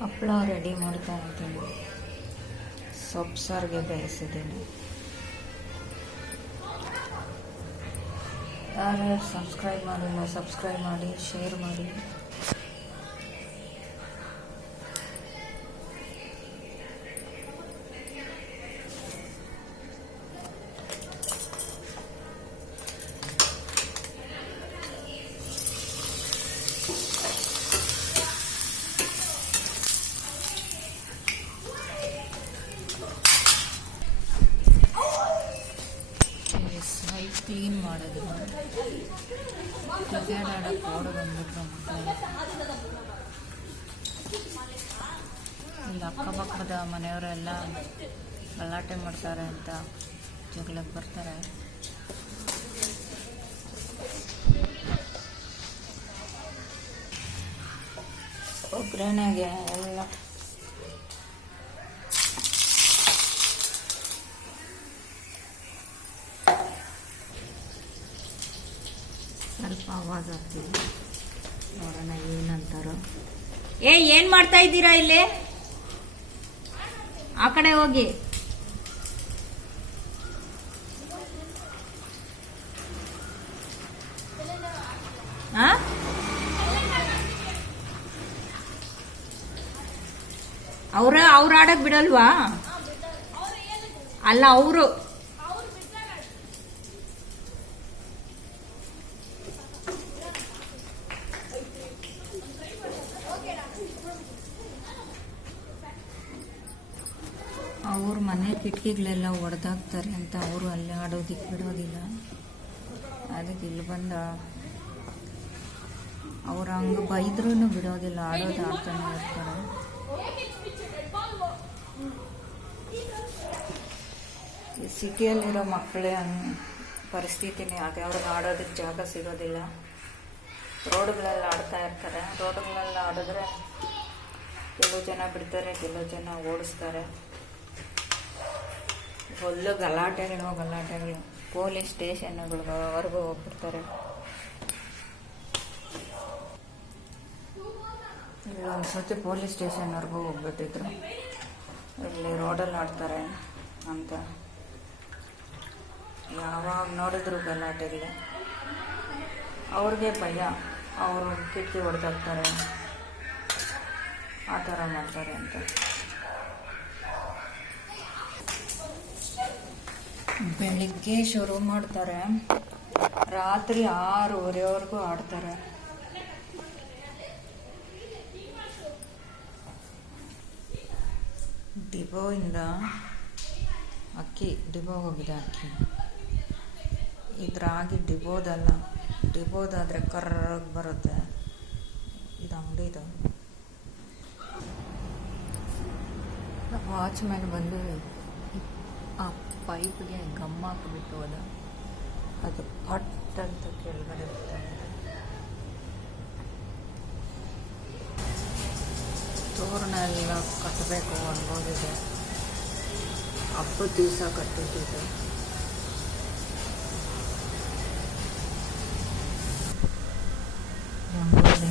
ಹಪ್ಪಳ ರೆಡಿ ಮಾಡ್ತಾ ಇದ್ದೀನಿ. ಸೊಪ್ಪು ಸಾರಿಗೆ ಬೇಯಿಸಿದ್ದೀನಿ. ಯಾರ್ಯಾರು ಸಬ್ಸ್ಕ್ರೈಬ್ ಮಾಡಿಲ್ಲ ಸಬ್ಸ್ಕ್ರೈಬ್ ಮಾಡಿ, ಶೇರ್ ಮಾಡಿ. ಕ್ಲೀನ್ ಮಾಡೋದು, ಕ್ರಿಕೆಟ್ ಆಡೋಕ್ಕೆ ಓಡಿ ಬಂದ್ಬಿಟ್ರು ಮಕ್ಕಳು. ಇಲ್ಲಿ ಅಕ್ಕಪಕ್ಕದ ಮನೆಯವರೆಲ್ಲ ಗಲಾಟೆ ಮಾಡ್ತಾರೆ ಅಂತ ಜಗಳಕ್ಕೆ ಬರ್ತಾರೆ. ಒಗ್ಗರಣೆಗೆ ಎಲ್ಲ ಸ್ವಲ್ಪ ಆವಾಜ್ ಆಗ್ತಿದೆ, ನೋಡೋಣ ಏನಂತಾರೋ. ಏನ್ ಮಾಡ್ತಾ ಇದ್ದೀರಾ ಇಲ್ಲಿ? ಆ ಕಡೆ ಹೋಗಿ. ಅವ್ರ ಆಡಕ್ ಬಿಡಲ್ವಾ? ಅಲ್ಲ, ಅವರು ಅವ್ರ ಮನೆ ಕಿಟಕಿಗಳೆಲ್ಲ ಒಡೆದಾಕ್ತಾರೆ ಅಂತ ಅವರು ಅಲ್ಲಿ ಆಡೋದಿಕ್ಕೆ ಬಿಡೋದಿಲ್ಲ. ಅದಕ್ಕೆ ಇಲ್ಲಿ ಬಂದ ಅವ್ರ ಹಂಗೆ ಬೈದ್ರೂ ಬಿಡೋದಿಲ್ಲ, ಆಡೋದು ಆಡ್ತಾನೆ ಇರ್ತಾರೆ. ಈ ಸಿಟಿಯಲ್ಲಿರೋ ಮಕ್ಕಳೇ ಪರಿಸ್ಥಿತಿನೇ ಅದೇ, ಅವ್ರಿಗೆ ಆಡೋದಕ್ಕೆ ಜಾಗ ಸಿಗೋದಿಲ್ಲ. ರೋಡ್ಗಳೆಲ್ಲ ಆಡ್ತಾ ಇರ್ತಾರೆ. ರೋಡ್ಗಳೆಲ್ಲ ಆಡಿದ್ರೆ ಕೆಲವು ಜನ ಬಿಡ್ತಾರೆ, ಕೆಲವು ಜನ ಓಡಿಸ್ತಾರೆ. ಫುಲ್ಲು ಗಲಾಟೆಗಳು, ಪೊಲೀಸ್ ಸ್ಟೇಷನ್ಗಳಿವರೆಗೂ ಹೋಗ್ಬಿಡ್ತಾರೆ. ಇಲ್ಲೊಂದು ಸತಿ ಪೊಲೀಸ್ ಸ್ಟೇಷನ್ವರೆಗೂ ಹೋಗ್ಬಿಟ್ಟಿದ್ರು, ಇಲ್ಲಿ ರೋಡಲ್ಲಿ ಆಡ್ತಾರೆ ಅಂತ. ಯಾವಾಗ ನೋಡಿದ್ರು ಗಲಾಟೆಗಳೇ. ಅವ್ರಿಗೆ ಭಯ, ಅವರು ಕಿಟಕಿ ಹೊಡೆದಾಕ್ತಾರೆ, ಆ ಥರ ಮಾಡ್ತಾರೆ ಅಂತ. ಬೆಳಿಗ್ಗೆ ಶುರು ಮಾಡ್ತಾರೆ, ರಾತ್ರಿ 6:30ವರೆಗೂ ಆಡ್ತಾರೆ. ಡಿಪೋಯಿಂದ ಡಿಪೋಗೆ ಹೋಗಿದೆ ಅಕ್ಕಿ. ಇದ್ರಾಗಿ ಡಿಪೋದಾದರೆ ಕರ್ರಗೆ ಬರುತ್ತೆ. ಇದು ಅಂಗಡಿದು. ವಾಚ್ಮ್ಯಾನ್ ಬಂದು ಆ ಪೈಪ್ಗೆ ಗಮ್ ಹಾಕಿಬಿಟ್ಟು ಅದು ಪಟ್ ಅಂತ ಕೆಳಗಡೆ ತೋರಣ ಎಲ್ಲ ಕಟ್ಟಬೇಕು ಅನ್ಬೋದಿದೆ. ಹಬ್ಬದ ದಿವಸ ಕಟ್ಟಿದ್ದಿದೆ. ರಂಗೋಲಿ